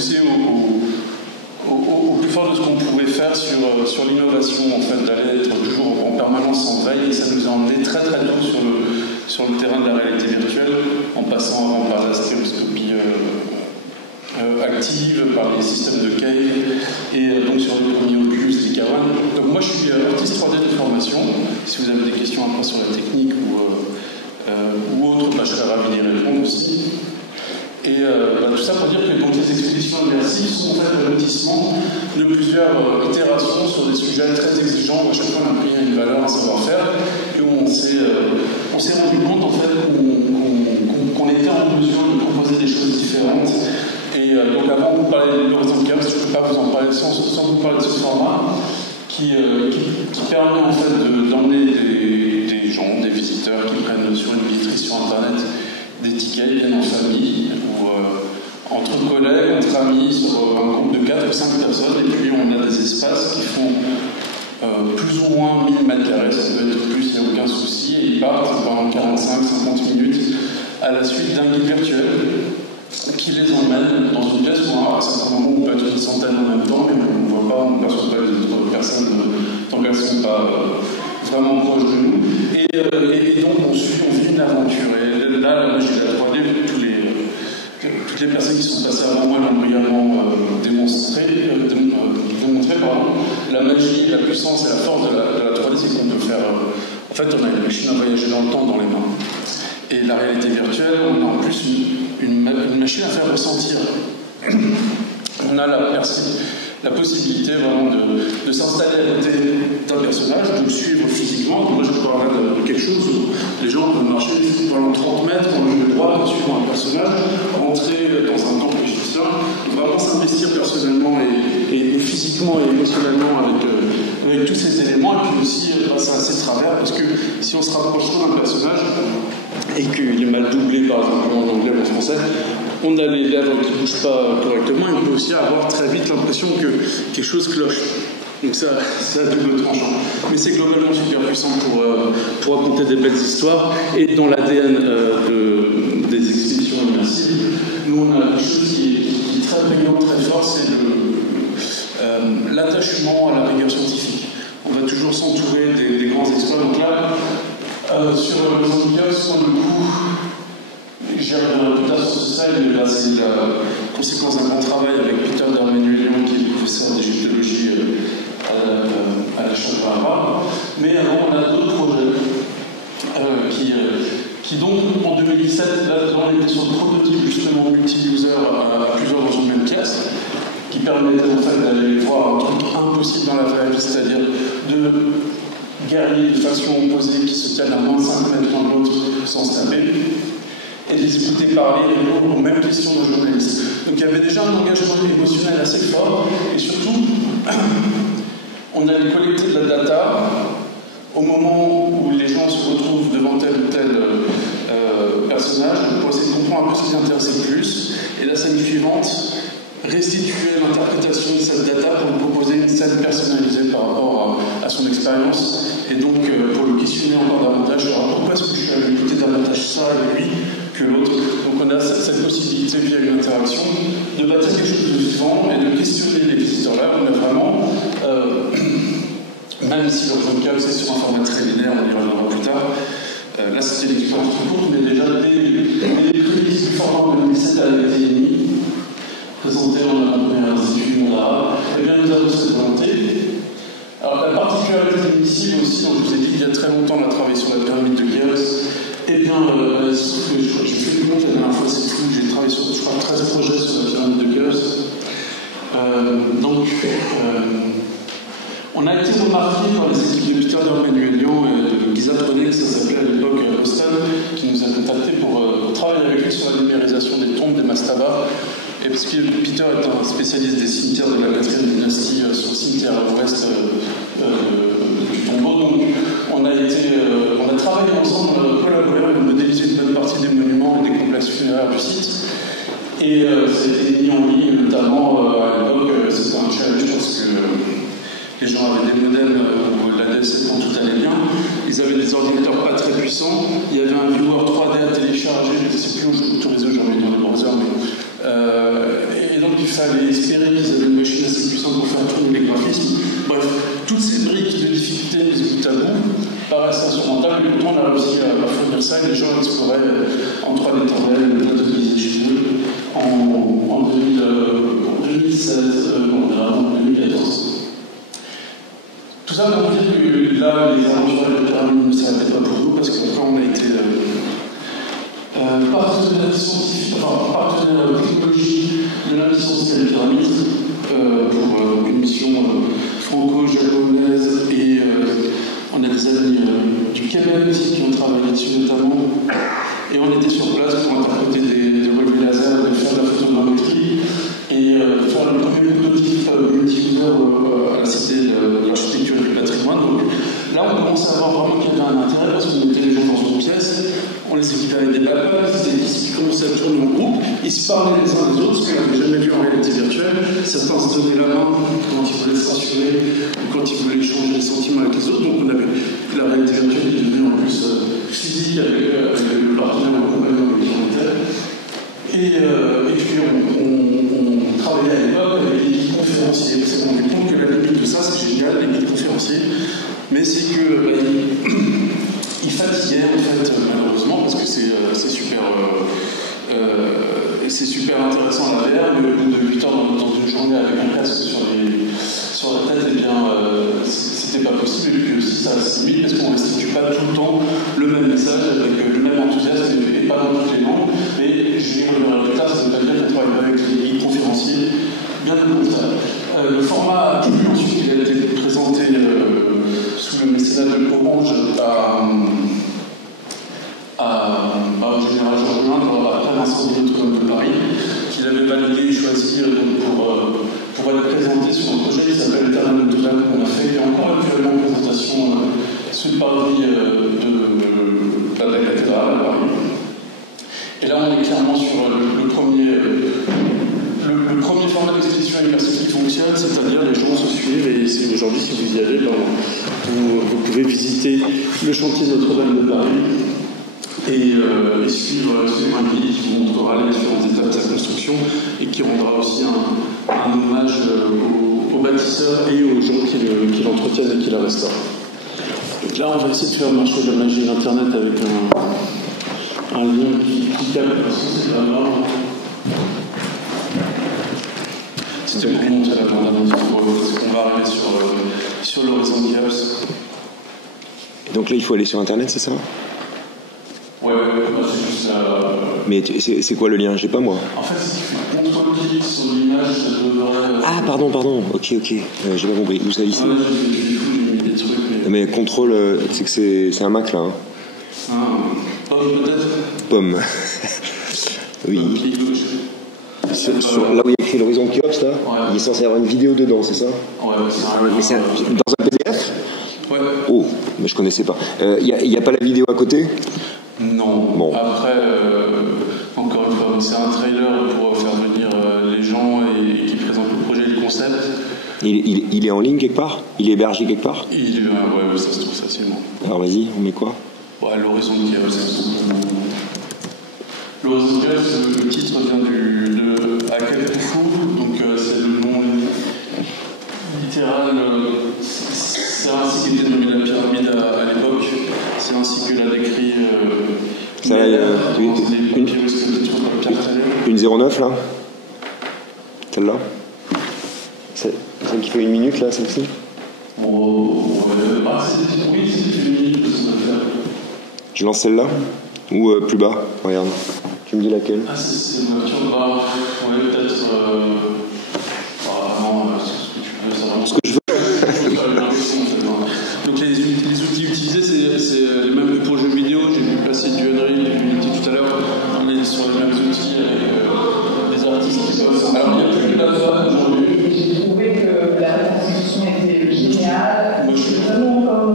poussé au plus fort de ce qu'on pouvait faire sur l'innovation, en fait, d'aller être toujours en permanence en veille, et ça nous a emmené très très tôt sur le terrain de la réalité virtuelle, en passant avant par la stéréoscopie active, par les systèmes de Cave, et donc sur les premiers Oculus, les K1. Donc moi je suis artiste 3D de formation. Si vous avez des questions après sur la technique ou autre, je serais ravi d'y répondre aussi. Et tout ça pour dire que donc, les expéditions immersives sont en fait l'aboutissement de plusieurs itérations sur des sujets très exigeants où à chaque fois on a pris une valeur, un savoir-faire, et où on s'est rendu compte en fait qu'on était en mesure de proposer des choses différentes. Et donc avant de vous parler de l'Horizon Chaos, je ne peux pas vous en parler sans vous parler de ce format qui permet en fait d'emmener des gens, des visiteurs qui prennent sur une billetterie sur internet des tickets, viennent en famille ou entre collègues, entre amis, sur un groupe de 4 ou 5 personnes, et puis on a des espaces qui font plus ou moins 1000 mètres carrés, ça peut être plus, il n'y a aucun souci, et ils partent pendant 45-50 minutes à la suite d'un guide virtuel qui les emmène dans une pièce où à certains moments on peut être une centaine en même temps, mais on ne voit pas, on ne perçoit pas les autres personnes tant qu'elles ne sont pas vraiment proches de nous. Et donc on vit une aventure. Et là, la magie de la 3D, toutes les personnes qui sont passées avant moi l'ont brillamment démontré. La magie, la puissance et la force de la 3D, c'est qu'on peut faire. En fait, on a une machine à voyager dans le temps dans les mains. Et la réalité virtuelle, on a en plus une machine à faire ressentir. On a la possibilité vraiment de s'installer à côté d'un personnage, de le suivre physiquement. Donc moi, je parle de quelque chose où les gens peuvent marcher pendant 30 mètres en ligne droite, suivant un personnage, rentrer dans un temple égyptien, vraiment s'investir personnellement et physiquement et émotionnellement avec tous ces éléments, et puis aussi passer à ses travers, parce que si on se rapproche trop d'un personnage et qu'il est mal doublé, par exemple en anglais ou en français, on a les lèvres qui ne bougent pas correctement, et on peut aussi avoir très vite l'impression que quelque chose cloche. Donc ça, c'est à double tranchant. Mais c'est globalement super puissant pour raconter des belles histoires. Et dans l'ADN des expéditions immersives, nous on a une chose qui est très prégnante, très forte, c'est l'attachement à la rigueur scientifique. On va toujours s'entourer des grands experts. Donc là, sur les Chaos, pour le coup, j'ai reviendrai plus tard sur ce slide, mais là c'est la conséquence d'un grand travail avec Peter d'Arménue-Lyon, qui est professeur d'égyptologie à la Chambre. Mais avant, on a d'autres projets qui donc, en 2017, là, on était sur le prototype justement multi-user à plusieurs dans une même pièce, qui permettait en fait d'aller voir un truc impossible dans la vraie vie, c'est-à-dire de guerriers de faction opposée qui se tiennent à moins de 5 mètres l'un de l'autre sans se taper, et de les écouter parler et répondre aux mêmes questions de journalistes. Donc il y avait déjà un engagement émotionnel assez fort, et surtout, on allait collecter de la data au moment où les gens se retrouvent devant tel ou tel personnage pour essayer de comprendre un peu ce qui les intéressait plus, et la scène suivante, restituer l'interprétation de cette data pour lui proposer une scène personnalisée par rapport à son expérience, et donc pour le questionner encore davantage sur pourquoi est-ce que je suis allé écouter davantage ça et lui que l'autre. Donc on a cette possibilité via une interaction de bâtir quelque chose de vivant et de questionner les visiteurs là. On a vraiment, même si le Chaos est sur un format très linéaire, on y reviendra plus tard, là c'était l'expérience trop courte, mais déjà des prémices du format de 2007 à la Académie, présenté dans la première institut du monde arabe, et bien nous avons cette volonté. Alors la particularité de l'ICI aussi, dont je vous ai dit il y a très longtemps, on a travaillé sur la pyramide de Chaos, et bien j'ai fait le compte la dernière fois, c'est fou, j'ai travaillé sur, je crois, 13 projets sur la pyramide de Chaos. On a été remarqué par les équipes de Peter d'Arménue-Lyon et de Giza Troné, ça s'appelait à l'époque Boston, qui nous a contactés pour travailler avec lui sur la numérisation des tombes des mastabas. Et parce que Peter est un spécialiste des cimetières de la 4e dynastie sur le cimetière ouest du tombeau, donc on a travaillé ensemble, on a collaboré, on a modélisé une bonne partie des monuments et des complexes funéraires du site. Et ça a été mis en ligne, notamment à l'époque, c'était un challenge parce que les gens avaient des modems où la DSL quand tout allait bien, ils avaient des ordinateurs pas très puissants, il y avait un viewer 3D à télécharger, je ne sais plus où je trouve tous les jours, j'en ai dans le browser, et donc il fallait espérer qu'ils avaient une machine assez puissante pour faire tourner les graphismes. Bref, toutes ces briques de difficulté mises bout à bout paraissent insurmontables, et pourtant on a réussi à fournir ça, et les gens exploraient en 3D Tandem, le modélisé chez eux, en 2016, en 2014. Tout ça pour dire que là, les aventures de pyramide ne s'arrêtaient pas pour nous, parce qu'après on a été partenaire scientifique, enfin partenaire technologique de l'invitation de la pyramide pour une mission franco-japonaise, et on a des amis du Québec aussi qui ont travaillé dessus notamment, et on était sur place pour interpréter des relevés laser, de faire de la photogrammétrie et faire le premier prototype multi-user à la Cité de l'Architecture et du Patrimoine. Donc là, on commençait à voir vraiment qu'il y avait un intérêt, parce qu'on mettait les gens dans une pièce, on les équipait avec des backpacks, ils commençaient à tourner en groupe, ils se parlaient les uns des autres, ce qu'on n'avait jamais vu en réalité virtuelle. Certains se donnaient la main quand ils voulaient se rassurer, ou quand ils voulaient échanger des sentiments avec les autres. Donc on avait la réalité virtuelle qui devenait en plus physique avec le partenaire en compagnon avec qui on était. Et puis on travaillait à l'époque avec les guides conférenciers. On s'est rendu compte que la limite de ça, c'est génial, les guides conférenciers, mais c'est que ils fatiguaient en fait, malheureusement, parce que c'est super intéressant la VR, mais au bout de 8 heures dans une journée avec un casque sur la tête, eh bien, c'était pas possible. Et puis aussi, ça se limite parce qu'on ne restitue pas tout le temps le même message avec le même enthousiasme et pas dans toutes les langues. Mais je vais revenir plus tard, ça ne veut pas dire qu'on travaille avec les guides conférenciers, bien au contraire. Le format a plu ensuite, il a été présenté sous le mécénat de Orange au général Georges Joindre après l'incendie de Notre-Dame de Paris, qu'il avait validé et choisi pour être présenté sur un projet qui s'appelle Terrain de Notre-Dame, qu'on a fait. Il y a encore actuellement une présentation sous le parvis de la cathédrale à Paris. Et là, on est clairement sur le premier format d'exposition immersive qui fonctionne, c'est-à-dire les gens se suivent, et aujourd'hui, si vous y allez, vous pouvez visiter le chantier de Notre-Dame de Paris et suivre un guide qui vous montrera les différentes étapes de sa construction et qui rendra aussi un hommage aux bâtisseurs et aux gens qui l'entretiennent et qui la restaurent. Donc là, on va essayer de faire marcher la magie d'Internet avec un lien qui capte, parce que c'est pas grave. C'était pour montrer la bande-annonce, parce qu'on va arriver sur l'horizon d'IAPS. Donc là, il faut aller sur Internet, c'est ça ? Ouais, c'est juste la... Mais c'est quoi le lien? J'ai pas moi. En fait, si tu fais contrôle-clic sur l'image, ça devrait... Ah, pardon. Ok. J'ai pas compris. Où ça, ici? Ouais, j'ai mis des trucs. Mais contrôle, c'est que c'est un Mac, là. Hein. Pomme, peut-être? Pomme. Oui. Là où il y a écrit l'horizon Kiops, là, il est censé y avoir une vidéo dedans, c'est ça? Ouais, mais c'est dans un PDF? Ouais. Oh, mais je connaissais pas. Il y a pas la vidéo à côté? Non. Bon. Après, encore une fois, c'est un trailer pour faire venir les gens et qui présente le projet et le concept. Il est en ligne quelque part? Il est hébergé quelque part? Ouais, ça se trouve facilement. Alors vas-y, on met quoi? L'horizon de Kiev, l'horizon de Kiev, le titre vient de Akal Khufu, donc c'est le nom littéral. C'est ainsi qu'était nommée la pyramide à l'époque. C'est ainsi que l'a décrit une 09 là? Celle-là? Celle qui fait 1 minute là, celle-ci? Oui, c'est 1 minute que ça doit faire. Je lance celle-là? Ou plus bas? Regarde. Tu me dis laquelle? C'est une voiture bas. Ouais, peut-être. Non, ce que tu veux, ça va. Ce que je veux. Donc les outils utilisés, c'est les mêmes que pour le jeu vidéo. J'ai vu passer du Unreal et du Unity tout à l'heure. On est sur les mêmes outils avec des artistes qui peuvent. Alors il n'y a plus de plateforme aujourd'hui. J'ai trouvé que la reconstruction était géniale. Moi, je suis vraiment comme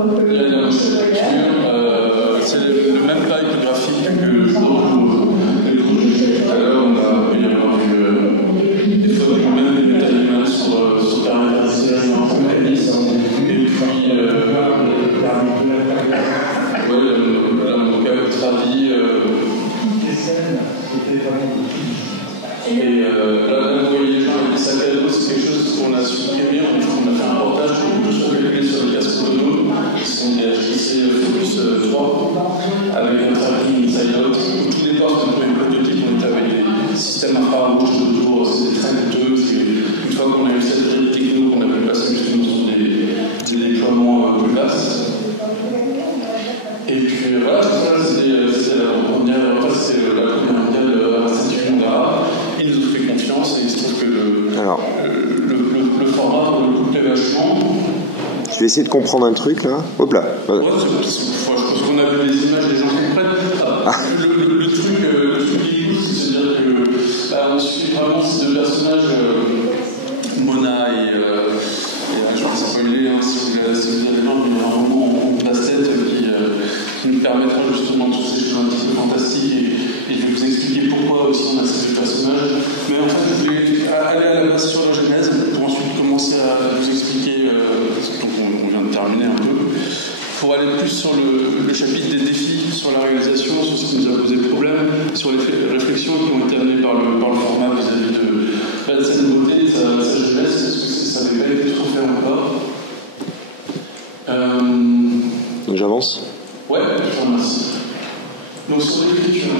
c'est le même taille graphique que le jeu. Tout à l'heure, on a des fois même des métal sur terrain artificiel, un mécanisme. Et puis, là, mon gars, Travi. Et là, vous voyez les gens avec sacs à dos, c'est quelque chose qu'on a supprimé. On a fait un portage où tout soit calculé sur les casques autonomes, qui sont des HTC Focus 3, avec un tracking inside-out. Au tout départ, quand on avait le prototype, on était avec des systèmes infrarouges autour, c'était très coûteux. Une fois qu'on a eu cette grille techno, qu'on a pu passer justement sur des déploiements plus vastes. Et puis voilà, c'était la première mondiale institut mondiale. Ils nous ont fait confiance et il se trouve que le format pour le coup plaît vachement. Je vais essayer de comprendre un truc là. Hop là. Ouais, je pense qu'on a vu les images, les gens comprennent. Le truc qui est cool, c'est de se dire que on suit vraiment ces deux personnages, Mona et je vais spoiler si vous avez voir, mais il y a un moment en basse-tête qui nous permettra justement de tous ces choses un petit peu fantastiques et je vais vous expliquer pourquoi aussi on a ces deux personnages. Mais en fait, je vais aller à la base sur la genèse pour ensuite commencer à vous expliquer, donc on vient de terminer un peu, pour aller plus sur le chapitre des défis, sur la réalisation, sur ce qui nous a posé problème, sur les réflexions qui ont été amenées par le format vis-à-vis de cette beauté, de sa jeunesse, est-ce que ça n'avait pas été trop fait encore. Donc j'avance. Ouais, je vous remercie. Donc sur l'écriture,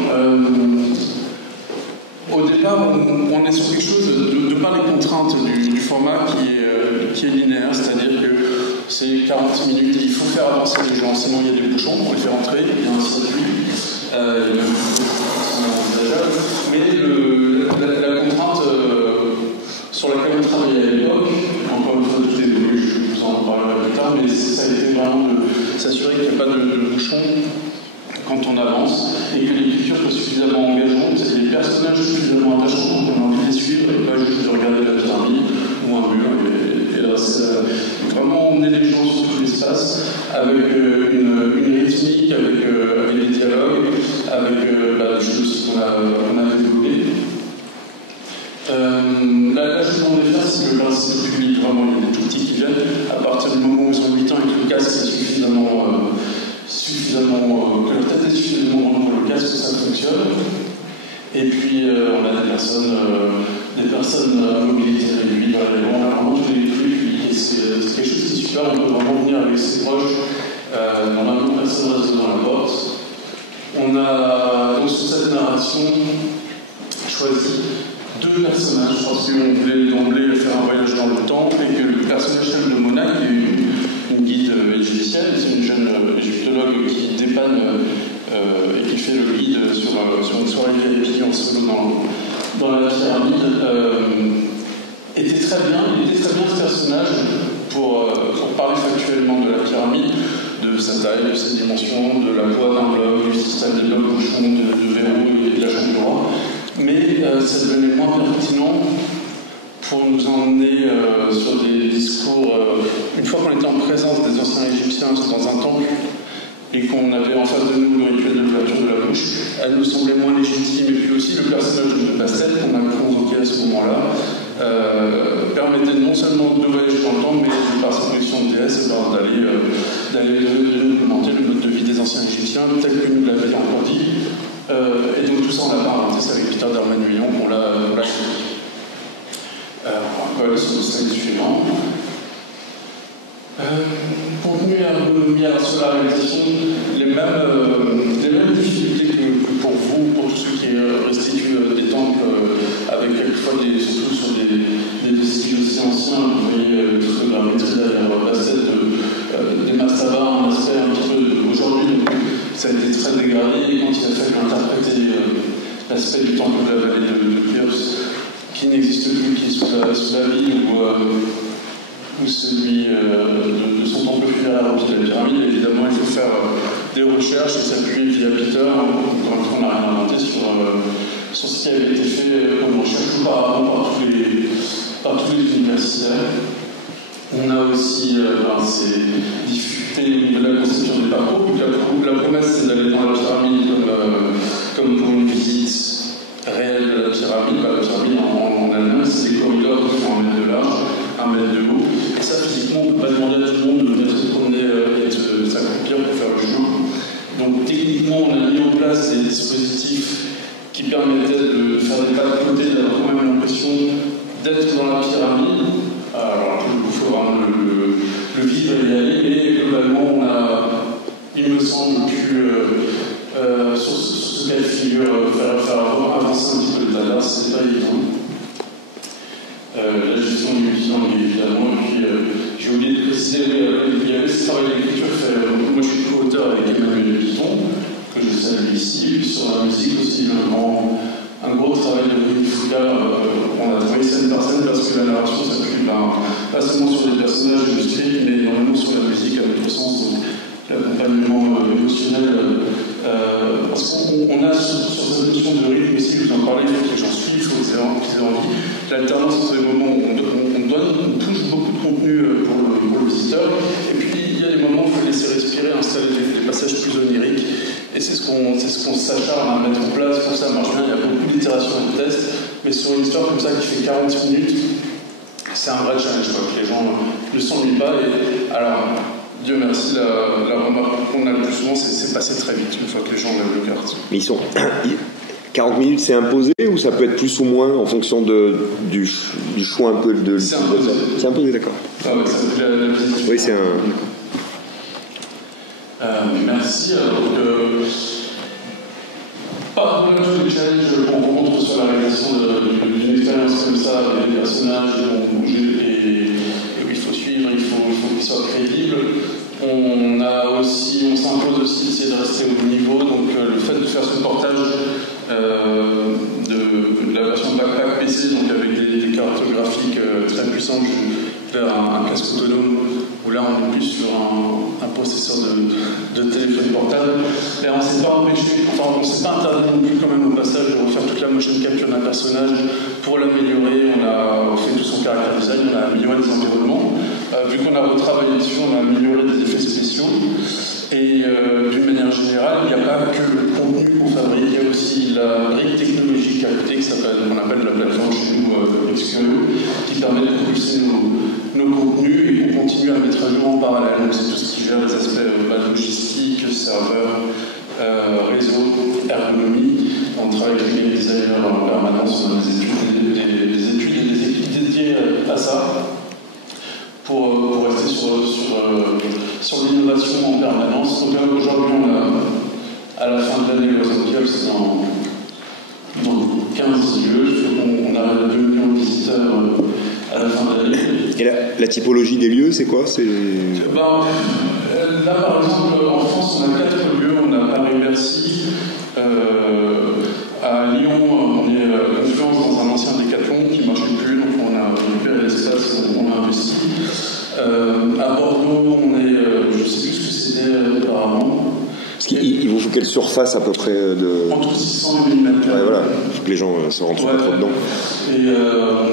au départ, on est sur quelque chose de par les contraintes du format qui est linéaire, c'est-à-dire que c'est 40 minutes, il faut faire avancer les gens, sinon il y a des bouchons, on les fait rentrer, il y a un circuit, mais la contrainte sur laquelle on travaillait à l'époque, encore une fois tout évolue, je vous en parlerai plus tard, mais ça a été vraiment de s'assurer qu'il n'y a pas de bouchons quand on avance et que l'écriture soit suffisamment engageante et les personnages suffisamment attachants qu'on a envie de les suivre et pas juste de regarder la pyramide ou un mur. Et là, c'est vraiment emmener les gens sur tout l'espace avec une rythmique, avec des dialogues, avec des choses qu'on a développées. Là, je vais en faire, c'est que le principe public, vraiment, il y a des tout petits qui viennent. À partir du moment où ils ont 8 ans et que le casque est suffisamment que leur tête est suffisamment grande pour le casque, ça fonctionne. Et puis, on a des personnes à mobilité réduite, on a vraiment tous les trucs, et c'est quelque chose qui est super, on peut vraiment venir avec ses proches, normalement, personne reste devant la porte. On a, donc, sur cette narration, choisi 2 personnages, parce qu'on voulait d'emblée faire un voyage dans le temps, et que le personnage de Mona, qui est une guide égyptienne, c'est une jeune égyptologue qui dépanne et qui fait le guide sur une soirée VIP en solo dans la pyramide, était très bien ce personnage pour parler factuellement de la pyramide, de sa taille, de ses dimensions, de la voie d'un bloc, du système des blocs bouchons, de verrou et de la chambre du roi. Mais ça devenait moins pertinent pour nous emmener sur des discours. Une fois qu'on était en présence des anciens Égyptiens dans un temple et qu'on avait en face de nous le rituel de l'ouverture de la bouche, elle nous semblait moins légitime. Et puis aussi le personnage de Bastet, qu'on a convoqué à ce moment-là, permettait non seulement de voyager dans le temps, mais par sa position de déesse, d'aller documenter le mode de vie des anciens Égyptiens, tel que nous l'avions encore dit. Et donc tout ça, on l'a pas inventé, c'est avec Peter Dermanuillon qu'on l'a écrit. On va aller sur le slide suivant. Contenu un peu mis sur la réalisation, les mêmes difficultés que pour vous, pour tous ceux qui restituent des temples, avec quelquefois surtout sur des vestiges aussi anciens, vous voyez toute la maîtrise derrière l'aspect des mastabas, un aspect un petit peu aujourd'hui, ça a été très dégradé, et quand il a fallu interpréter l'aspect du temple de la vallée de Khéops, qui n'existe plus, qui est sous la ville, ou celui de son temple funéraire au pied de la pyramide. Évidemment, il faut faire des recherches et s'appuyer via Peter. Encore une fois, on n'a rien inventé sur ce qui avait été fait comme recherche auparavant par tous les universitaires. On a aussi ces difficultés au niveau de la conception des parcours. La promesse, c'est d'aller dans la pyramide comme pour une visite réelle de la pyramide. La pyramide en elle-même, c'est des corridors qui font 1 mètre de large, 1 mètre de haut. Et ça, physiquement, on ne peut pas demander à tout le monde de venir se promener et de s'accomplir pour faire le chemin. Donc, techniquement, on a mis en place des dispositifs qui permettaient de faire des pas de côté, d'avoir quand même l'impression d'être dans la J'ai oublié de préciser, il y avait ce travail d'écriture fait. Moi, je suis co-auteur avec Emmanuel Piton, que je salue ici, et puis sur la musique aussi, un gros travail de Rudy Foucault. On a travaillé scène par scène parce que la narration s'appuie pas seulement sur les personnages et le script, mais énormément sur la musique avec le sens, donc l'accompagnement émotionnel. Parce qu'on a sur cette notion de rythme aussi, je vous en parlais, il faut que les gens suivent, il faut qu'ils aient envie. L'alternance, c'est des moments où on touche beaucoup de contenu pour le visiteur, et puis il y a des moments où il faut laisser respirer, installer des passages plus oniriques, et c'est ce qu'on s'acharne à mettre en place. Pour ça, ça marche bien, il y a beaucoup d'itérations et de tests, mais sur une histoire comme ça qui fait 40 minutes, c'est un vrai challenge, quoi, que les gens ne s'ennuient pas. Et alors, Dieu merci, la remarque qu'on a le plus souvent, c'est passé très vite une fois que les gens lèvent le carte. Mais 40 minutes, c'est imposé ou ça peut être plus ou moins en fonction du choix un peu de. C'est imposé. C'est imposé, d'accord. Ah ouais, ça fait la visite. Oui, c'est un. Merci. Alors, pas de problème de challenge qu'on rencontre sur la réalisation d'une expérience comme ça, avec des personnages qui vont bouger et où il faut suivre, il faut qu'ils soient crédibles. On s'impose aussi d'essayer de rester au niveau, donc le fait de faire ce portage de la version backpack PC, donc avec des cartes graphiques très puissantes vers un casque autonome, où là on est plus sur un processeur de téléphone portable. Mais on ne s'est pas empêché, on ne s'est pas interdit non plus quand même au passage de refaire toute la motion capture d'un personnage pour l'améliorer. On a fait tout son caractère design, on a amélioré les environnements. Vu qu'on a retravaillé dessus, on a amélioré des effets spéciaux. Et d'une manière générale, il n'y a pas que le contenu qu'on fabrique, il y a aussi la brique technologique à côté qu'on appelle la plateforme chez nous XQE, qui permet de propulser nos contenus et qu'on continue à mettre à jour en parallèle. Donc c'est tout ce qui gère les aspects logistiques, serveurs, réseau, ergonomie. On travaille avec les game designers en permanence, on a des études et des équipes dédiées à ça. Pour rester sur l'innovation en permanence. Donc aujourd'hui, à la fin de l'année, Los Angeles, c'est dans 15 lieux. On arrive à 2 millions de visiteurs à la fin de l'année. Et la typologie des lieux, c'est quoi? Là, par exemple, en France, on a 4 lieux. On a Paris-Bercy. À Lyon, on est Confluence dans un ancien Décathlon qui ne marchait plus, donc on a récupéré l'espace, on a investi. À Bordeaux, on est, je ne sais plus ce que c'était auparavant. Il vous faut quelle surface à peu près de... Entre 600 et 1000 mètres. Ouais, voilà, il faut que les gens se rentrent pas trop dedans. Et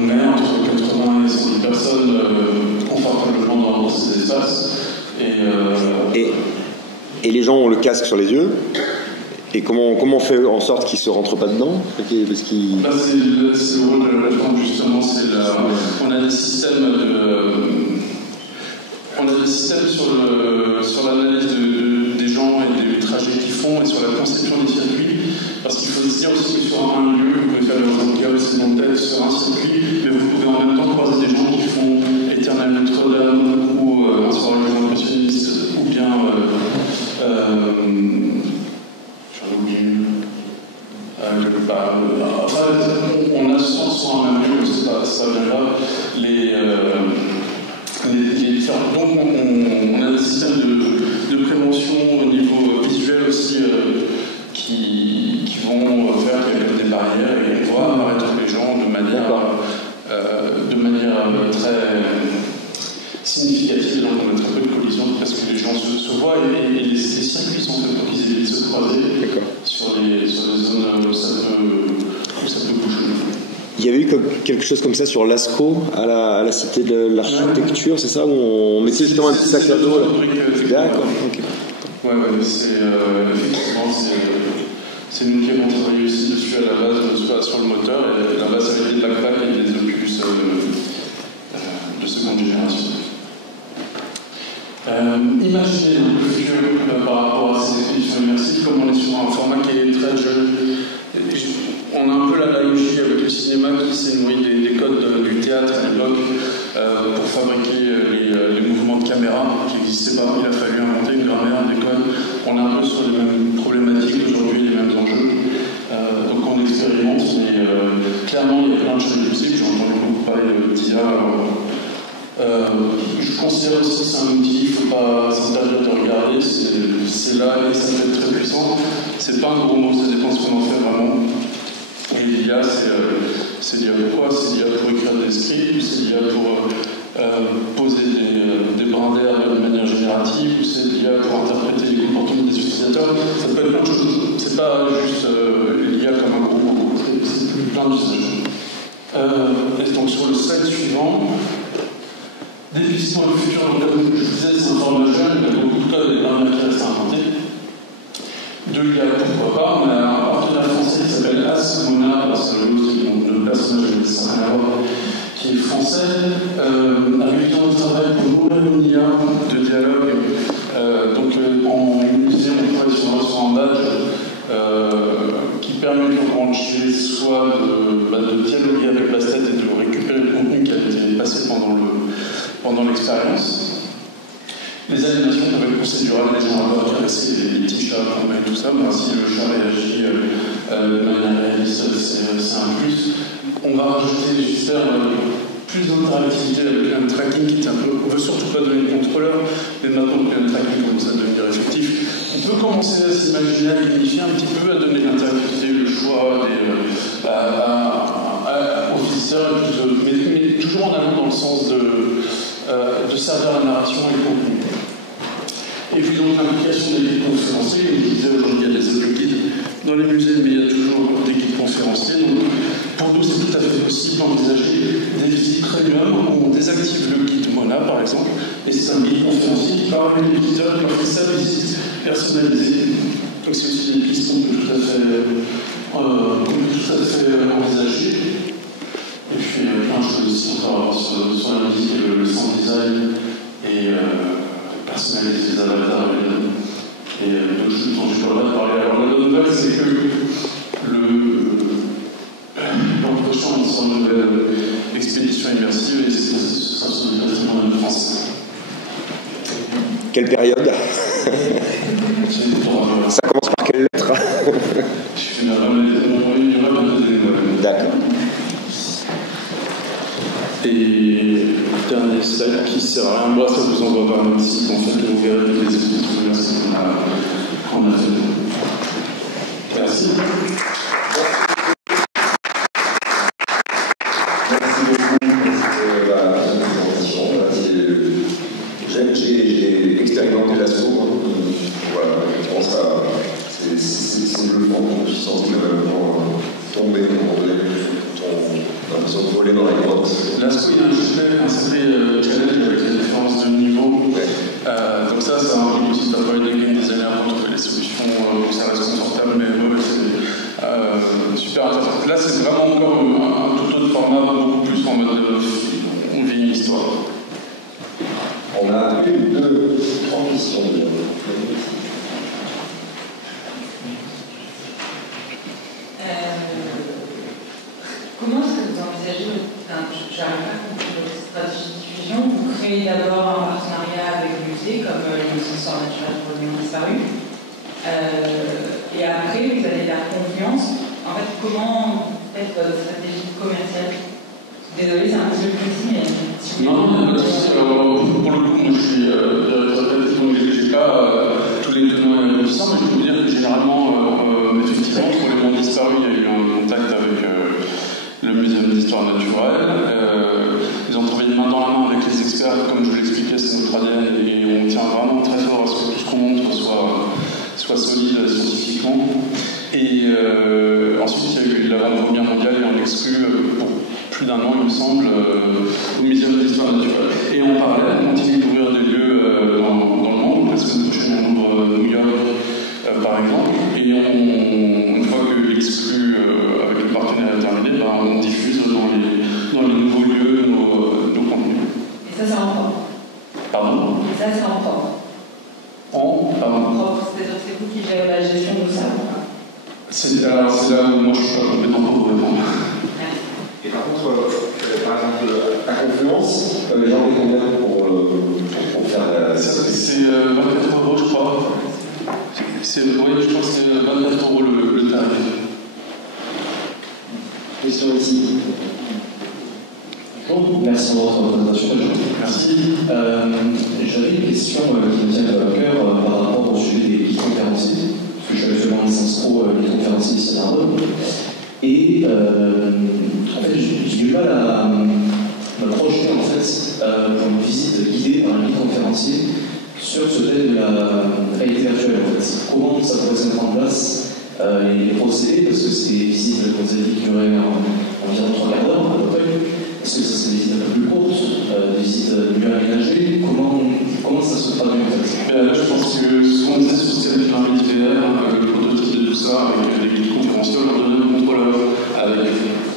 on est entre 80 et 110 personnes confortablement dans ces espaces. Et les gens ont le casque sur les yeux. Et comment on fait en sorte qu'ils ne se rentrent pas dedans? C'est le rôle de la plateforme, justement. On a des systèmes sur l'analyse des gens et des trajets qu'ils font et sur la conception des circuits. Parce qu'il faut se dire aussi que sur un lieu, vous pouvez faire le Rosenthal aussi dans le texte sur un circuit, mais vous pouvez en même temps croiser des gens qui font Éternel Notre-Dame ou un soir impressionniste ou bien on a soit un même lieu, ça vient là. Donc on a des systèmes de prévention au niveau visuel aussi qui vont faire des barrières et on voit apparaître les gens de manière très significative. Donc on a très peu de collisions parce que les gens se voient et les circuits sont faits pour qu'ils évitent de se croiser sur les zones où ça peut bouger. Il y avait eu quelque chose comme ça sur l'ASCO à la Cité de l'Architecture, c'est ça, où on mettait justement un petit sac à dos là. D'accord, ok. Ouais, effectivement, c'est nous qui avons travaillé aussi dessus à la base sur le moteur, et à la base avec des backpacks et des opus de seconde génération. Imaginez le futur par rapport à ces expéditions immersives, comme on est sur un format qui est très jeune. On a un peu l'analogie avec le cinéma qui s'est nourri des codes du théâtre à l'époque pour fabriquer les mouvements de caméra qui n'existaient pas. Il a fallu inventer une grammaire, des codes. On est un peu sur les mêmes problématiques aujourd'hui, les mêmes enjeux. Donc on expérimente, mais clairement il y a plein de choses possibles. J'ai entendu beaucoup parler d'IA. Je considère aussi que c'est un outil, il ne faut pas s'interdire de regarder, c'est là et ça peut être très puissant. C'est pas un gros mot, ça dépend de ce qu'on en fait vraiment. Et l'IA, c'est l'IA pour quoi? C'est l'IA pour écrire des scripts, c'est l'IA pour poser des brins d'air de manière générative, ou c'est l'IA pour interpréter les comportements des utilisateurs. Ça peut être plein de choses. C'est pas juste l'IA comme un gros mot, c'est plein d'usages. Et donc sur le slide suivant, déficient le futur, donc comme je disais, c'est un format jeune, il y a beaucoup de code et dernières qui restent à inventer. De l'IA, pourquoi pas. On a un partenaire français qui s'appelle Asmona, parce que le personnage de Saint-Laurent, qui est français, avec qui on travaille pour nourrir une IA de dialogue. Donc en musée, on travaille sur un badge qui permet de brancher soit de dialoguer avec la stat et de récupérer le contenu qui a été passé pendant l'expérience. Les animations peuvent être procédurales, les gens vont caresser les petits chats, et tout ça. Ben, si le chat réagit de manière réaliste, c'est un plus. On va rajouter, j'espère, plus d'interactivité avec un tracking qui est un peu. On ne veut surtout pas donner le contrôleur, mais maintenant que le tracking commence à devenir effectif, on peut commencer à s'imaginer, à unifier un petit peu, à donner l'interactivité, le choix aux visiteurs, mais toujours en allant dans le sens de servir la narration et le contenu. Et puis donc l'implication des guides conférenciers, comme je disais aujourd'hui, il y a des audio guides dans les musées, mais il y a toujours des guides conférenciers. Donc pour nous, c'est tout à fait possible d'envisager des visites premium où on désactive le guide Mona, par exemple, et c'est un guide conférencier qui parle avec les visiteurs qui leur fait sa visite personnalisée. Donc c'est aussi des pistes qu'on peut tout à fait envisager. Et puis plein de choses aussi encore sur la musique, le sound design et personnaliser les avatars et d'autres choses dont je ne pourrais pas parler. Alors la bonne nouvelle, c'est que l'an prochain, on sera une nouvelle expédition immersive et ce sera sur le patrimoine de France. Quelle période? Ça commence par quelle lettre? Je suis là, il y aura bientôt des nouvelles. D'accord. Et dernier slide qui sert à rien, moi ça vous envoie par un site, en fait, vous verrez toutes les explications qu'on a fait. Merci. Merci beaucoup pour la présentation. J'ai expérimenté la sourde. Voilà, je pense à c'est le vent qu'on puisse sentir vraiment tomber, on a l'impression de voler dans la grotte. Là, il y a un sacré challenge avec la différence de niveau. Donc ça implique aussi de travailler des années avant de trouver les solutions où ça reste confortable, mais c'est super intéressant. Là, c'est vraiment encore un tout autre format, beaucoup plus en mode on vit une histoire. On a une, deux, trois questions. Comment est-ce que vous envisagez, j'arrive pas à comprendre votre stratégie de diffusion, vous créez d'abord un partenariat avec le musée, comme les histoires naturelles pour le monde disparu, et après vous allez faire confiance. En fait, comment vous faites votre stratégie commerciale? Désolé, c'est un petit peu précis, mais... Non, pour le coup, moi je suis donc j'ai pas tous les tenants et aboutissants, mais je peux vous dire que généralement, effectivement, pour les mondes disparus, il y a eu un contact avec le Muséum d'histoire naturelle. Ils ont travaillé main dans la main avec les experts, comme je vous l'expliquais, c'est notre ADN, et on tient vraiment très fort à ce que tout ce qu'on montre soit solide scientifiquement. Et ensuite, il y a eu la Grande Première mondiale et on exclut pour plus d'un an, il me semble, au Muséum d'histoire naturelle. Et en parallèle, on continue d'ouvrir des lieux dans le monde. La semaine prochaine, on ouvre New York, par exemple. Et une fois que l'exclu avec le partenaire est terminé, on diffuse dans les nouveaux lieux nos contenus. Et ça, c'est en propre. Pardon? Et ça, c'est en propre. Pardon. En propre, c'est-à-dire que c'est vous qui gérez la gestion de ça. Alors, c'est là où moi je suis pas compétent pour vous répondre. Et par contre, par exemple, à Confluence, les gens ont combien pour faire la... C'est 24 €, je crois. Oui, je crois que c'est 24 € le tarif. Question ici. Merci pour votre présentation. Merci. J'avais une question qui me tient à cœur par rapport au sujet des guides conférenciers, parce que je suis actuellement en licence pro guide conférencier ici à Narbonne. Et en fait, j'ai du mal à me projeter en fait pour une visite guidée par un guide conférencier sur ce thème de la réalité virtuelle. En fait. Comment ça pourrait se mettre en place les procédés, parce que c'est des visites, comme vous avez dit, qui duraient environ 3 quarts d'heure à peu près. Est-ce que ça c'est des visites un peu plus courtes, des visites mieux aménagées? Comment ça se traduit en fait? Là, je pense que ce qu'on disait sur ces réalité VR, le prototype de tout ça, avec des guides conférenciers, on leur donnait le contrôleur avec,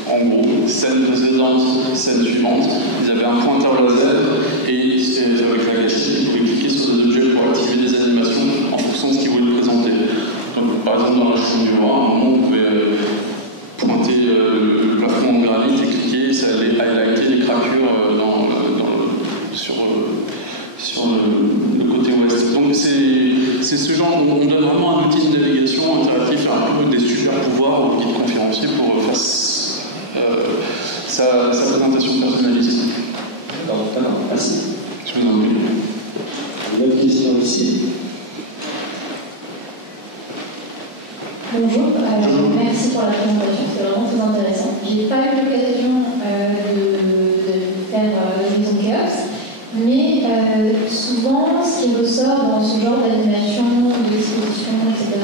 en gros, scène précédente, scène suivante. Ils avaient un pointeur laser et avec la gâchette, ils pouvaient cliquer sur des objets pour activer des animations en fonction de ce qu'ils voulaient présenter. Donc, par exemple, dans la chambre du roi, à un moment, on pouvait pointer le plafond en granit et cliquer, ça allait highlighter les craquures sur le côté ouest. Donc c'est ce genre, on donne vraiment un outil de navigation interactif, un peu des super pouvoirs au guide conférencier pour faire sa présentation personnalisée. D'accord, merci. Je vous en prie. Une autre question ici. Bonjour, merci pour la présentation, c'est vraiment très intéressant. J'ai pas eu l'occasion de faire la maison Chaos, mais souvent ce qui ressort dans ce genre d'animation, d'exposition, etc.,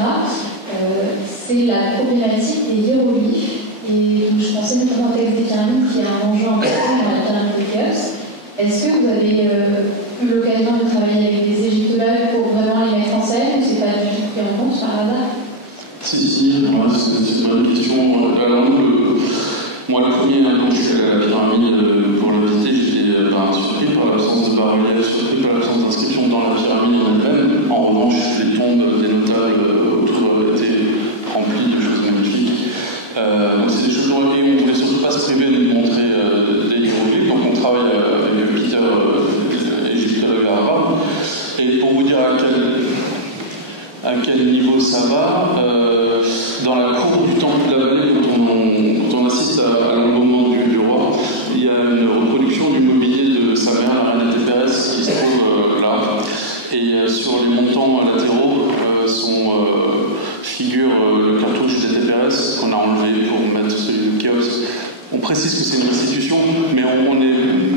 c'est la problématique des hiéroglyphes. Et donc, je pensais notamment au texte des pyramides qui a un enjeu important dans la pyramide de Chaos. Est-ce que vous avez eu l'occasion de travailler avec des égyptologues pour vraiment les mettre en scène, ou c'est pas du tout pris en compte par hasard? Si, c'est une bonne question. Alors, moi, le premier, quand je suis allé à la pyramide pour la visiter, j'étais surpris par l'absence de bas-relief, surpris par l'absence d'inscription dans la pyramide en elle-même. En revanche, les tombes des notables autour étaient remplies de choses magnifiques. Donc, c'est des choses et on ne voulait surtout pas se priver de nous montrer des hiéroglyphes. Donc, on travaille avec Peter, égyptologue arabe. Et pour vous dire à quel niveau ça va, dans la cour du temple de la vallée, quand on assiste à l'enlèvement du roi, il y a une reproduction du mobilier de sa mère, la reine Tétérès, qui se trouve là. Et sur les montants latéraux figure le cartouche de Tétérès qu'on a enlevé pour mettre celui de Chaos. On précise que c'est une restitution, mais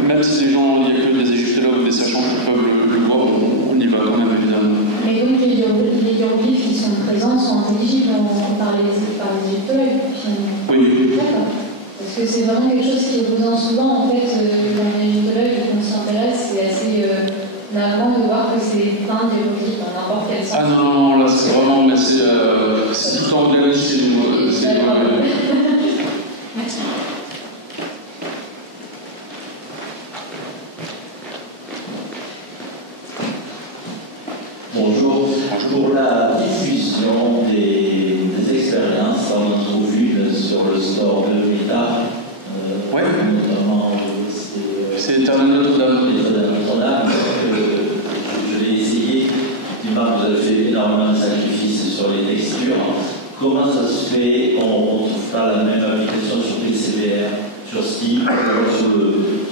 même si les gens, il n'y a que des égyptologues ou des sachants qui peuvent le voir, on y va quand même évidemment. Mais donc les hiéroglyphes qui sont présents sont intelligibles par les égyptologues finalement. Oui. D'accord. Parce que c'est vraiment quelque chose qui revient souvent en fait dans les égyptologues qui s'y intéressent, c'est assez navrant de voir que c'est plein d'hiéroglyphes dans n'importe quel sens. Ah non, là c'est vraiment, mais c'est tout le temps bien chez nous. Merci. Bonjour. Pour la diffusion des expériences, on en trouve une sur le store de Meta, notamment c'est Éternel Notre-Dame. Je l'ai essayé. D'une part, vous avez fait énormément de sacrifices sur les textures. Comment ça se fait qu'on ne retrouve pas la même application sur PCVR, sur Steam,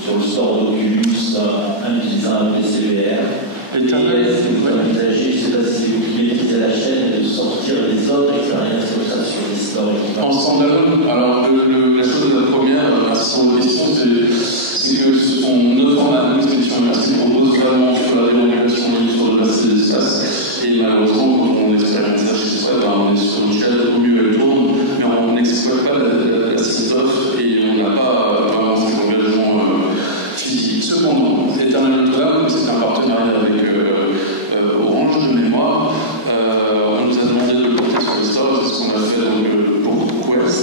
sur le store d'Oculus, en utilisant un PCVR? Et est-ce que vous envisagez, je ne sais pas si vous utilisez la chaîne, de sortir les autres expériences comme ça sur les stores? En standalone, alors la chose de la première, la question, c'est que notre format d'expédition immersive propose vraiment sur la démodulation sur le passé des espaces. Et malheureusement, quand on expérimente ça chez soi, on est sur une chaîne, au mieux elle tourne, mais on n'exploite pas la système et on n'a pas vraiment cet engagement physique. Cependant, Éternel Notre-Dame, c'est un partenariat avec Orange de mémoire. On nous a demandé de le porter sur le store, c'est ce qu'on a fait donc, pour Quest.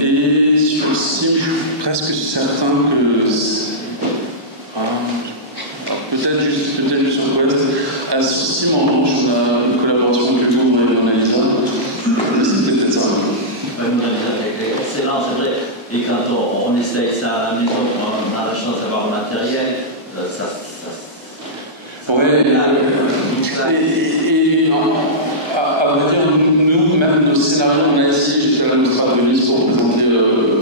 Et sur le site, je suis presque certain que peut-être juste sur Quest. Sur Steam, en revanche, on a une collaboration avec le Louvre et Mona Lisa. C'est peut-être ça. Excellent, c'est vrai. Et quand on essaye ça à la maison, on a la chance d'avoir le matériel, ça. Ouais, et à vrai dire, nous, même nos scénarios, on a essayé, j'ai fait la Mostra de Nice pour présenter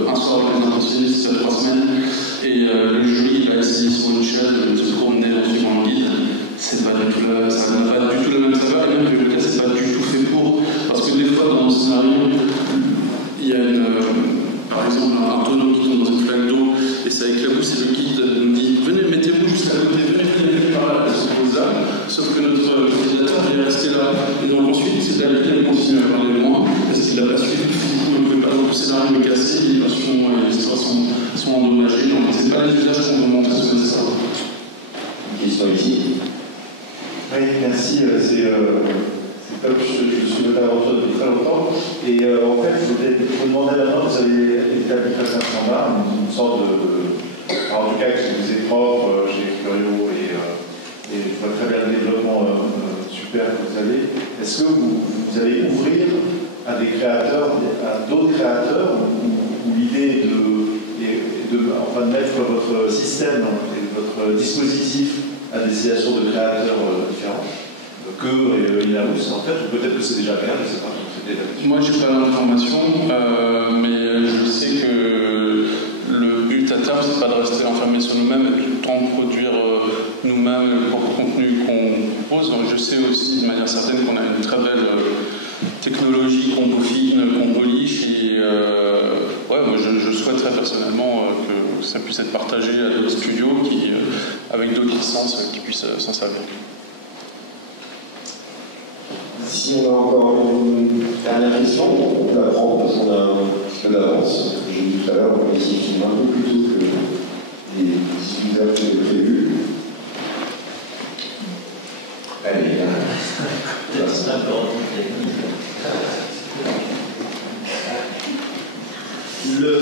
un soir avec les intentionnistes 3 semaines. c'est pas les usages qu'on veut montrer sur les sites. Une question ici. Oui, merci. C'est top, je suis de l'aventure depuis très longtemps. Et en fait, je voulais vous demander maintenant, vous avez établi face à un standard, une sorte de. Alors, en tout cas, qui vous est propre chez Curio et je vois très bien le développement super que vous avez. Est-ce que vous allez ouvrir à des créateurs, à d'autres créateurs, ou l'idée de mettre votre système et votre dispositif à destination de créateurs différents que Inhouse, en fait, ou peut-être que c'est déjà bien, je ne sais pas. Moi, je n'ai pas l'information, mais je sais que le but à terme, c'est pas de rester enfermé sur nous-mêmes et tout le temps produire nous-mêmes le propre contenu qu'on propose. Donc, je sais aussi de manière certaine qu'on a une très belle technologie qu'on peaufine, qu'on polish et ouais, moi, je souhaiterais personnellement que ça puisse être partagé à d'autres studios qui, avec d'autres licences qui puissent s'en servir. Si on a encore une dernière question, on la prend parce qu'on a un petit peu d'avance. J'ai dit tout à l'heure, on va essayer de finir un peu plus tôt que les 18h que j'ai prévu. Allez, là. Le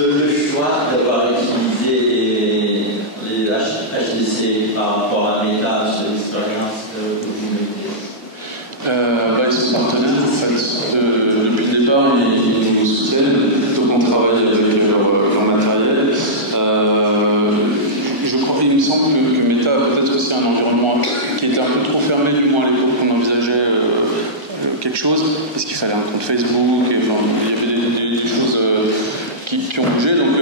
choix d'avoir utilisé les HDC par rapport à Meta sur l'expérience que vous mettez. Ils sont partenaires en fait. Depuis le départ, ils nous soutiennent, donc on travaille avec leur matériel. Je crois qu'il me semble que Meta a peut-être aussi un environnement qui était un peu trop fermé, du moins à l'époque qu'on envisageait quelque chose, parce qu'il fallait un compte Facebook, et, enfin, il y avait des choses qui ont bougé, donc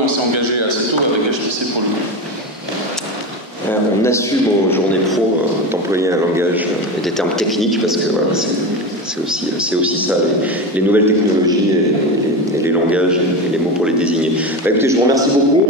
on s'est engagé assez tôt avec HTC pour le coup. On assume aux journées pro d'employer un langage et des termes techniques parce que voilà, c'est aussi ça, les nouvelles technologies et les langages et les mots pour les désigner. Écoutez, je vous remercie beaucoup.